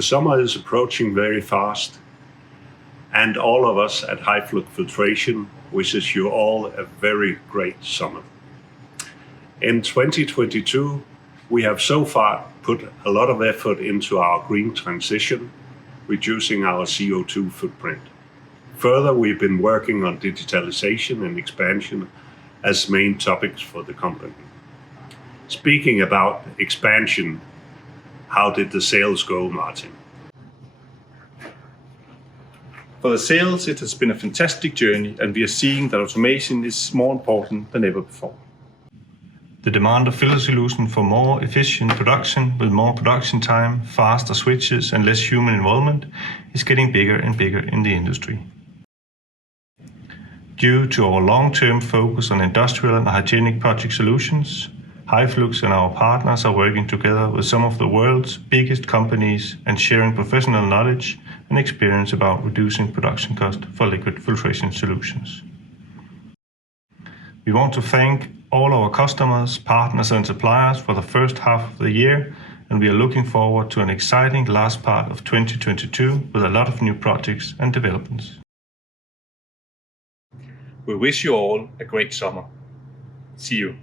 The summer is approaching very fast, and all of us at HiFlux Filtration wishes you all a very great summer. In 2022, we have so far put a lot of effort into our green transition, reducing our CO2 footprint. Further, we've been working on digitalization and expansion as main topics for the company. Speaking about expansion, how did the sales go, Martin? For the sales, it has been a fantastic journey, and we are seeing that automation is more important than ever before. The demand of filter solution for more efficient production with more production time, faster switches and less human involvement is getting bigger and bigger in the industry. Due to our long-term focus on industrial and hygienic project solutions, HiFlux and our partners are working together with some of the world's biggest companies and sharing professional knowledge and experience about reducing production cost for liquid filtration solutions. We want to thank all our customers, partners and suppliers for the first half of the year, and we are looking forward to an exciting last part of 2022 with a lot of new projects and developments. We wish you all a great summer. See you.